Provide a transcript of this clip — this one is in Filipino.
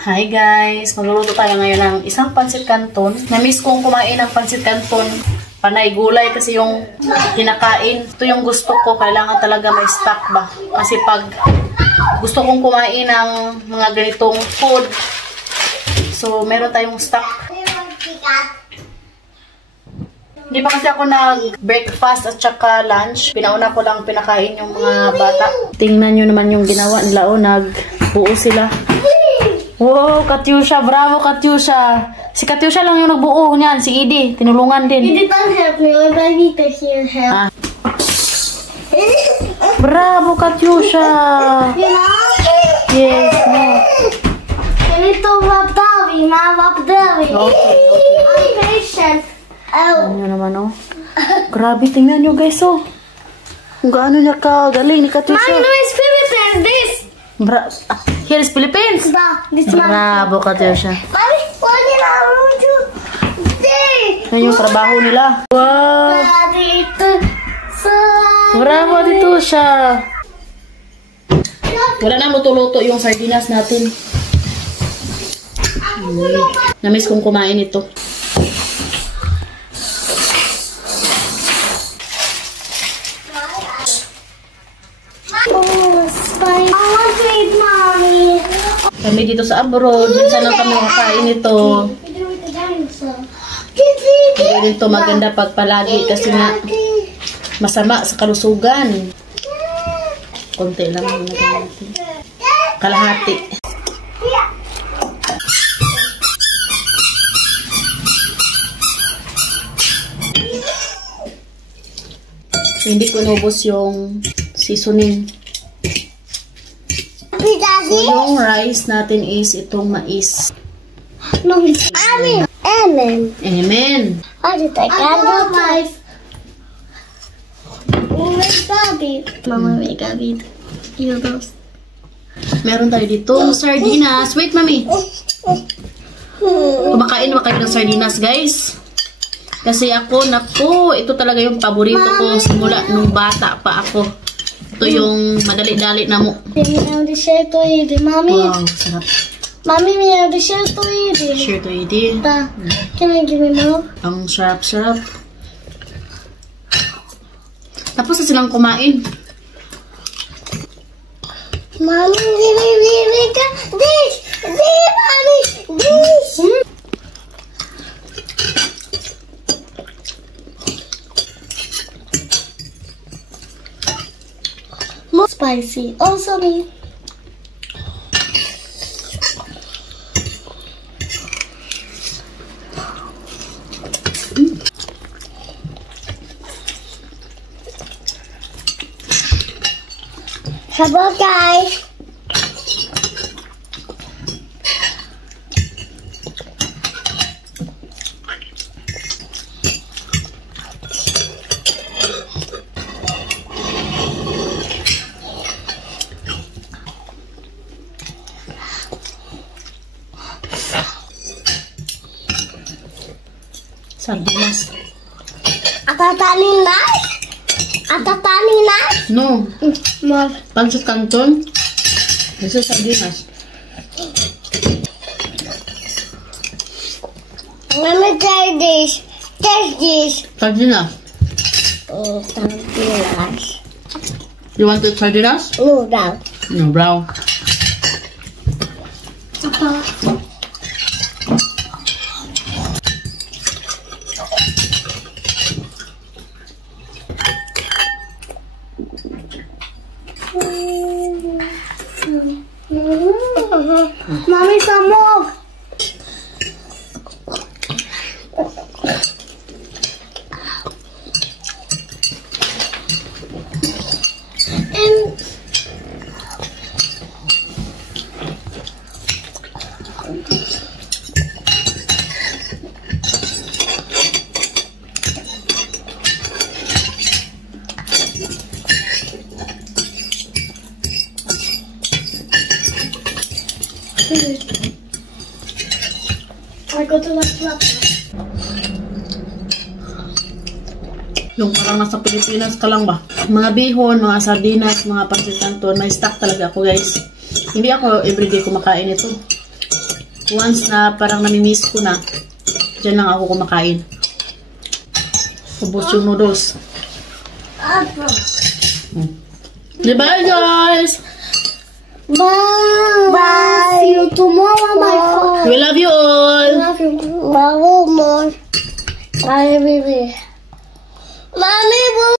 Hi guys! Magluluto tayo ngayon ng isang pancit canton. Na-miss kong kumain ng pancit canton. Panay gulay kasi yung kinakain. Ito yung gusto ko. Kailangan talaga may stock ba? Kasi pag gusto kong kumain ng mga ganitong food, so meron tayong stock. Hindi pa kasi ako nag-breakfast at saka lunch. Pinauna ko lang pinakain yung mga bata. Tingnan nyo naman yung ginawa nila. O, nagbuo sila. Wow, Katyusha. Bravo, Katyusha. Si Katyusha lang yung nagbuo niyan. Si Edie, tinulungan din. Edie, don't help me. I need to hear help. Bravo, Katyusha. Yes, no. I need to rub Davi, ma. Rub Davi. Okay. I'm patient. Ano nyo naman, oh. Grabe, tingnan nyo, guys, oh. Kung gaano niya galing ni Katyusha. Mine is Philippines. This. Here is Philippines. This Bravo, Katyusha. Mommy, what did I do? Yan yung trabaho nila. Wow. Bravo, dito siya. Wala na luto-luto yung sardinas natin. Namiss kong kumain ito. Oh, spicy. I want to eat, Mommy. Kami dito sa abroad, minsan lang kami makakain ito. Hindi ito maganda pag palagi kasi nga masama sa kalusugan. Konti lang yung natin. Kalahati. So, hindi ko inubos yung seasoning. So, yung rice natin is itong mais. No, Amen. Amen. Amen. I did that. I love life. Oh my God. Mama, my God. You those. Meron tayo dito sardinas. Wait, mami. Kumakain ba kayo ng sardinas, guys? Kasi ako, naku, ito talaga yung paborito ko simula nung bata pa ako. Ito yung madali-dali na mo. Mommy. Wow, sarap. Mommy, may have to share to eat. Share to Edie. Can I give me more? Ang sarap-sarap. Tapos na silang kumain. Mommy, this. Mommy, this. More spicy. Also me. Hello, guys. Sardinas. Atatanin na? No. More. Pancit canton. This is sardinas. Let me try this. Taste this. Sardinas. Oh, sardinas. You want the sardinas? No, no. No, brown. Mommy, some more. I go to the club. Yung parang nasa Pilipinas ka lang ba? Mga bihon, mga sardinas, mga pancit canton, may stock talaga ako guys. Hindi ako everyday kumakain ito. once na parang namimiss ko na, dyan lang ako kumakain. Ubos yung noodles. Bye guys! Bye! Bye! See you tomorrow, my friend. We love you all! Love you. Bye, more. Bye, baby.